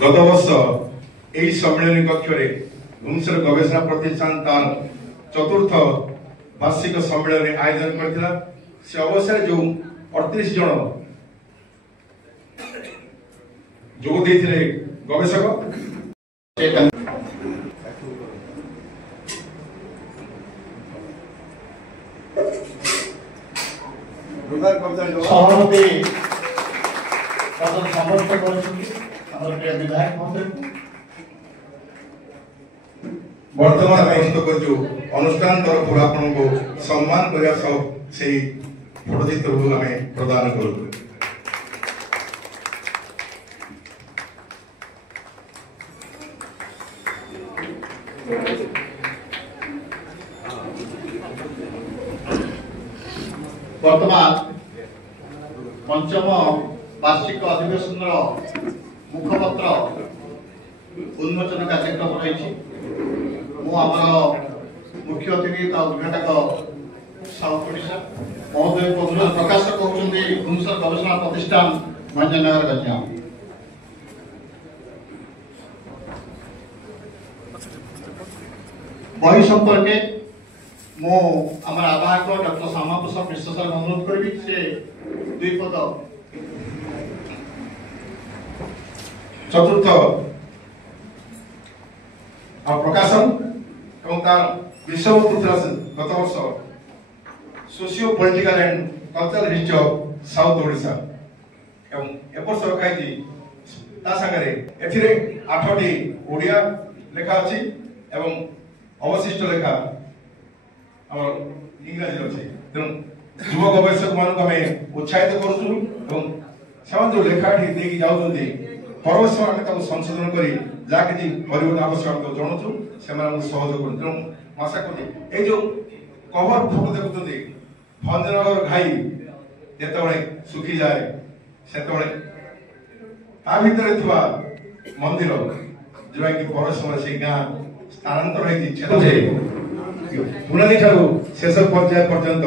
गत वर्ष यही सम्मेलन कक्ष भुवनेश्वर गवेषणा प्रतिष्ठान तार चतुर्थ वार्षिक सम्मेलन आयोजन करथिला। से अवसर जो 38 जन जोग देथिले गवेषक सहमति समर्थ कर विधायक वर्तमान जो अनुष्ठान तरफ आपण को सम्मान करने से फोटोचित्र आम प्रदान करूँ। वर्तमान पंचम वार्षिक अधिवेशन मुखपत्र उन्मोचन कार्यक्रम रही। मुख्य अतिथि उद्घाटक साउथ ओडिशा महोदय प्रकाशक होती भुवनेश्वर गवेषणा प्रतिष्ठान भंजनगर गंजाम। बही संपर्के मो आम आवाहक डॉक्टर श्यामा प्रसाद मिश्र सर अनुरोध करी से दुई पद चतुर्थ प्रकाशन और तार विषय गत वर्ष socio political and cultural history of south Odisha एवं एपर्ष रखाई सागर एथिरे 8टी ओडिया लेखा अच्छी एवं अवशिष्ट लेखा इंग्राजी अच्छे। तेणु युव गवेषक मान उत्साहित करुँ जो लेखाटी देखी जाऊँगी परवर्ष आम संशोधन कर जहाँ कि परिवर्तन आवश्यक जनाऊँ से सहयोग करूँ। तेणु आशा करुँ जो कवर फोटो देखुं भंजनगर घाई जिते सुखी जाए से भितर मंदिर जोटा कि पर समय से गाँ स्थानांतर पुनानी ठारू शेष पर्याय पर्यंत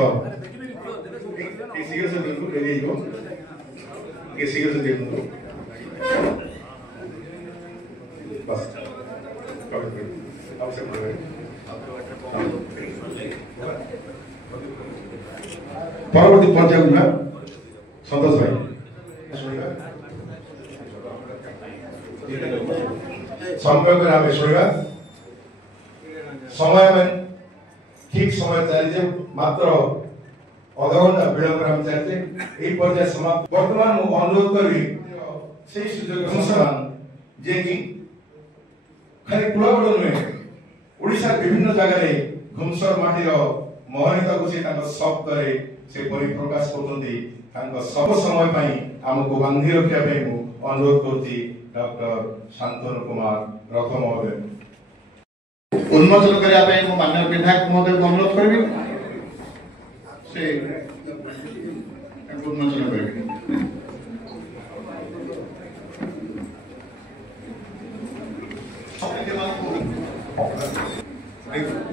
परवर्ती पर्याय संतोष भाई समय आम शुणा समय ठीक समय चलते मात्र अध घंटा विलंब आम चलते यही पर्याय समाप्त। वर्तमान अनुरोध करी से सुजोग जे कि खाली कुलगढ़ नुहे ओडिशा विभिन्न जगह घुमसर माटीर महनीयता को शब्द से परिप्रकाश कर सब समय आमको बांधि रखापी अनुरोध करुच्ची डॉक्टर शांतनु कुमार रथ महोदय उन्मोचन करने माननीय विधायक महोदय को अनुरोध करी से उन्मोचन करेंगे।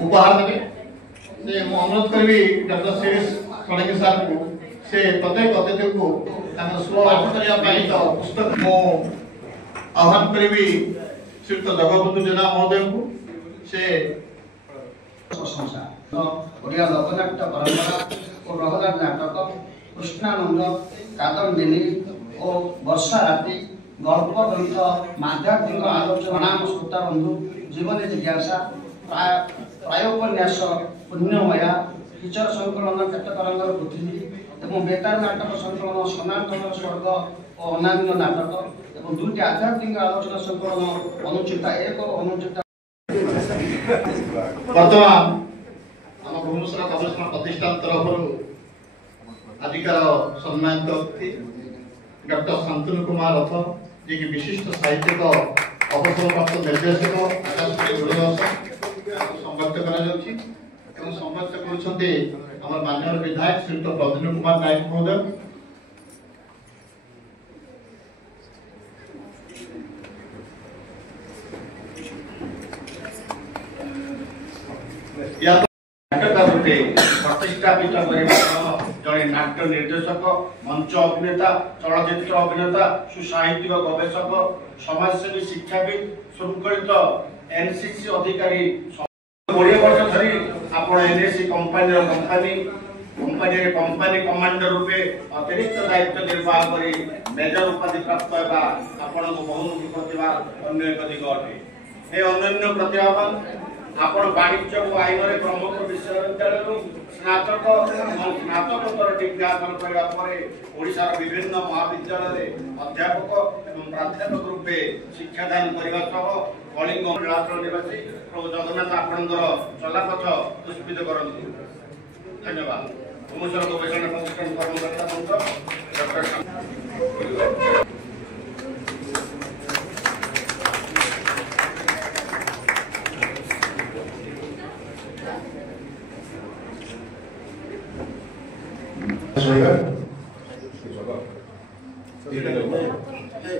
उपहार देवे से अनुरोध करी डॉक्टर श्री षडंगी सार को से प्रत्येक अतिथि को स्व करने पुस्तक मो आह्वान करी श्रीयुक्त जगबंधु जेना महोदय को से प्रशंसा ओडिया लोकनाट्य परंपरा और रहदार नाटक कृष्णानंद कादम्बिनी और वर्षा राति गल्प ग्रंथ माध्यात्मिक आलोचना नाम श्रोता बंधु जीवन जिज्ञासा प्रायोपन्यास पुण्यमया किचर संकलन केतकरंगर पृथ्वी एवं बेतार नाटक संकलन सनातन स्वर्ग और अनादिन नाटक एवं दुईटी आध्यात्मिक आलोचना संकलन अनुचिता एक और अनुचिता वर्तमान आम भुवनेश्वर गवेषणा प्रतिष्ठान तरफ आजिकार सम्मानित अतिथि डॉक्टर शांतनु कुमार रथ जी की विशिष्ट साहित्यिक अवसरप्राप्त निर्देशक आकाशवाणी दूरदर्शन संबद्ध कर संबद्ध कर माननीय विधायक श्रीयुक्त प्रद्युम्न कुमार नायक महोदय प्रतिष्ठापित जड़े नाट्य निर्देशक, मंच अभिनेता, चलचित्र अभिनेता, सुसाहित्यिक गवेषक, समाजसेवी, शिक्षाविद, शृंखलित एनसीसी अधिकारी 20 वर्ष धरी आपण एनएससी कंपनी कमांडर रूपे अतिरिक्त दायित्व निर्वाह करी मेजर उपाधि प्राप्त होगा आपण को बहुमुखी प्रतिभा अन्य एक दिग अटे। ए अनन्य प्रतिभावान आपण वाणिज्य और आईन रे प्रमुख विश्वविद्यालय स्नातक और स्नातकोत्तर डिग्री हासिल करबा परे ओडिसा विभिन्न महाविद्यालय अध्यापक एवं प्राध्यापक रूपे शिक्षादान करबा सह कलिंग नीलाचल निवासी प्रभु जगन्नाथ आपणकर चलापथ पुष्पित करंतु। धन्यवाद। भूमिशर गवेषणा प्रतिष्ठान कर्मकर्ता मंत्र डॉक्टर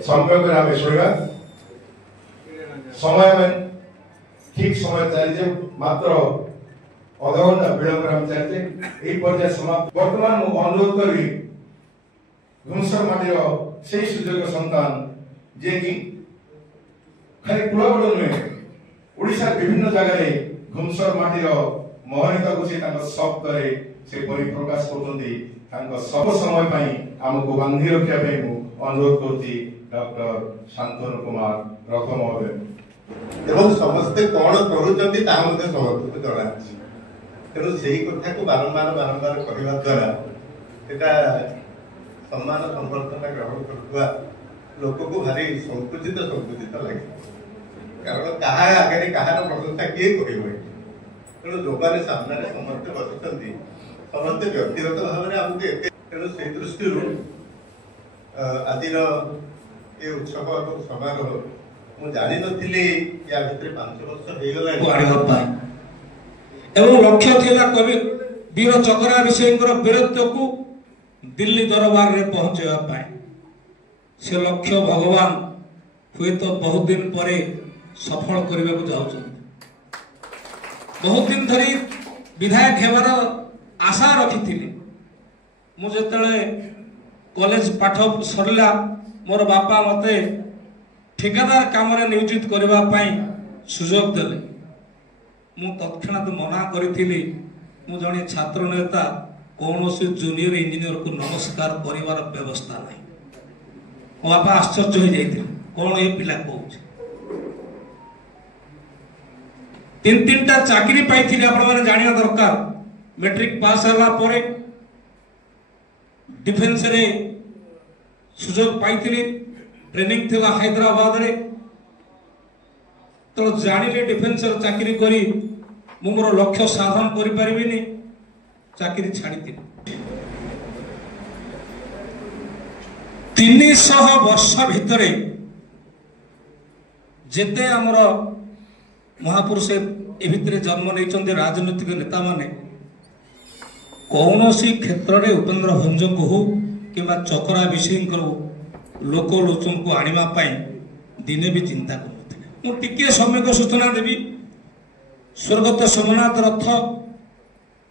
संपर्क आमे शुणा समय में ठीक समय चलते मात्र अधा घंटा विलंब आम चलते पर्याय समाप्त। वर्तमान मु अनुरोध करी घुमसर माटीर से सुजोग संतान जे कि खाली कुलगढ़ नुहे ओडिशा विभिन्न जगह घुमसर माटीर महनीयता को शब्द से परिप्रकाश कर सब समय आमको बांधि रखा अनुरोध करती डॉक्टर शांतनु कुमार रथ महोदय एवं समस्ते कौन करुँच समस्त को जना तेणु से कथा को बारंबार कहवा द्वारा सम्मान संबर्धना ग्रहण करुवा लोक को भारी संकुचित लगे कारण क्या आगे कहार प्रशंसा किए कह तेणु जो मैंने सामने समस्ते बसुँच समस्ते व्यक्तिगत भाव में आमको तेणु से दृष्टि आज ये उत्सव और समारोह मुझे जानी नी या भितर 5 वर्ष हो गला एवं लक्ष्य थिला कवि वीर चकरा विषय वीरत्व को दिल्ली दरबार रे पहुंचवा पाए से लक्ष्य भगवान हुए तो बहुत दिन परे सफल करने को जाऊँ बहुत दिन धरी विधायक हेबार आशा रखी मुझे कॉलेज पाठ सरला मोर बापा मते ठेकेदार काम रे नियोजित करने सुजोग देले मु तत्क्षणात मना करी मु जड़े छात्र नेता कौन से जूनियर इंजीनियर को नमस्कार करिवार व्यवस्था नहीं मो बापा आश्चर्य हो जाते कौन ये पिला कौन 3-3टा चाकरी पाई आपण मैंने जानिया दरकार मैट्रिक पास होला परे डिफेंस रे सुजोग पाई ट्रेनिंग थिला हैदराबाद रे तो जानिले डिफेंस चाकरी करी मोर लक्ष्य साधन करि परिबिनी चाकरी छाड़ी 300 वर्ष भितरे जेते हमर महापुरुष ए भितरे जन्म नहीं राजनीतिक नेता माने कौन सी क्षेत्र में उपेन्द्र भंज को हो कि चकरा विषय लोकलोचन को आनिमा दिने भी चिंता करुले मुझे समय को सूचना देवी स्वर्गत सोमनाथ रथ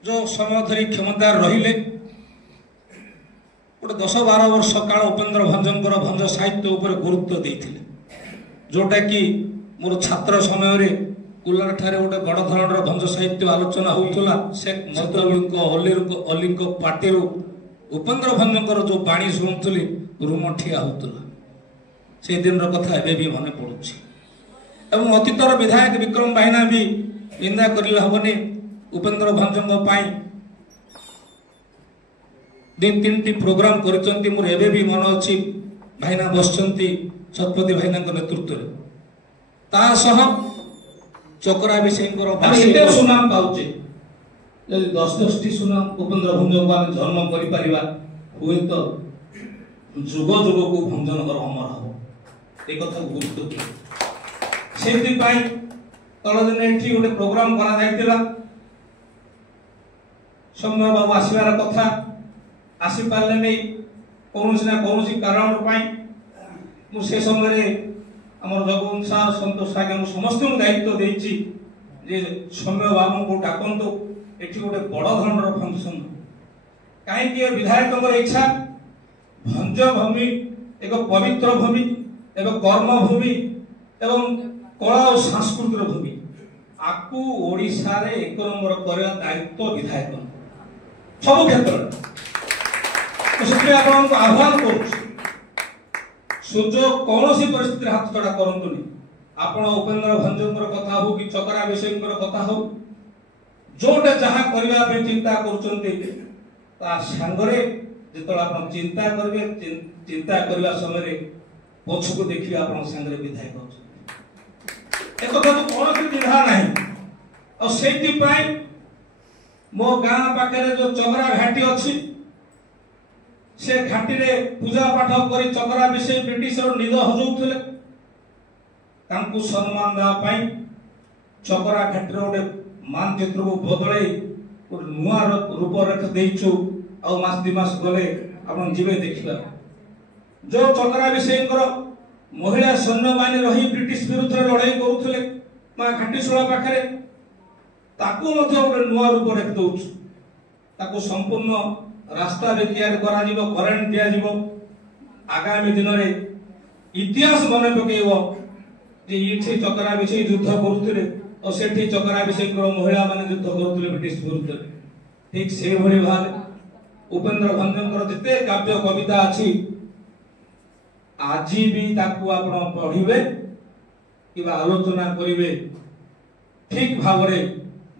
जो समय धरी क्षमता रहिले गोटे 10-12 वर्ष काल उपेन्द्र भंजर भंज साहित्य उपर गुरुत्व देते जोटा कि मोर छात्र समय कुलार ठारे गोटे बड़ धरण भंज साहित्य आलोचना होता शेख मदुल अली पार्टी उपेन्द्र भंजर जो बाणी शुणुली रूम ठिया होता से दिन कथा एवं भी मन पड़ुछि एवं अतीतर विधायक विक्रम भाईना भी निंदा करले हबनी उपेन्द्र भंजर 2-3टी प्रोग्राम करचंती मोर एबे भी मन अछि भाईना बसचंती शतपति भाईना नेतृत्व रे ता सह चकरा विषय एते सुनाम पाउचे यदि 10-10टी सुनाम उपेन्द्र भंजर को आम जन्म करि परिबा हुए तो जुग जुग को भंजनगर अमर हम एक कथा गुरुत्व से तल दिन एठी गोटे प्रोग्राम करा जाइतिला सौम्य बाबू आसबार कथा आसी पारे नहीं कौन ना कौन कारण मुझे समय आम जगवंश सार सतोष आज्ञा समस्त दायित्व देती सौम्य बाबू को डाकतु ये गोटे बड़ धरण फंक्शन कहीं विधायक इच्छा भंज भूमि एक पवित्र भूमि एवं कर्म भूमि एवं कला और सांस्कृतिक भूमि आपको ओडिशा रे एक नंबर करवा दायित्व विधायक सब क्षेत्र तो से आपको आह्वान कर सुजोग कौन सी परिस्थिति हाथ छड़ा करंतुनी आपण उपेंद्र भंजंकर कथा हो कि चकरा विषयकर कथा हो जोटे जहाँ करबा पे चिंता करचंती ता संगरे जेतल आपण चिंता करबे चिंता करबा समय रे पछको देखिबे आपण संगरे विधायक होछ एक कथा तो कौन सी द्विधा नहीं और सेति पाई मो गां पाखरे जो चकरा घाटी अछि से घाटी रे पूजा पाठ करी चकरा विषय ब्रिटिश रो निद हजौथले तांकु सम्मान देवा पाई चकरा घाटी रो गोटे मानचित्र को बदले गोटे नुआ रूपरेख देइछु आ मास दि मास गले आपण जीवे देखिबा जो चकरा विषय महिला सैन्य मान रही ब्रिटिश विरुद्ध लड़ाई करुले माँ घाटीशोला पाखे ताकू गोटे नुआ रूपरेख दौच ताकू संपूर्ण रास्ता तैयारी करेन्ट दिया आगामी दिन में इतिहास मन पकड़ ये चकरा विषय युद्ध करुले और सेठी चकरा विषय महिला मान युद्ध करुले ब्रिटिश विरुद्ध ठीक से भाव उपेंद्र भंजंकर जिते काव्य कविता अच्छी आज भी ताकू आपण पढ़िबे किबा आलोचना करिवे ठीक भाव रे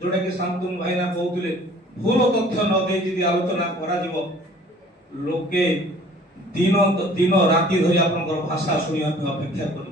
जोटा कि शांतनु भाईना कहउतिले भूल तथ्य न दे जदि आलोचना करा जिवो लोके दिन राति धरि आपनकर भाषा सुनिया अपेक्षा कर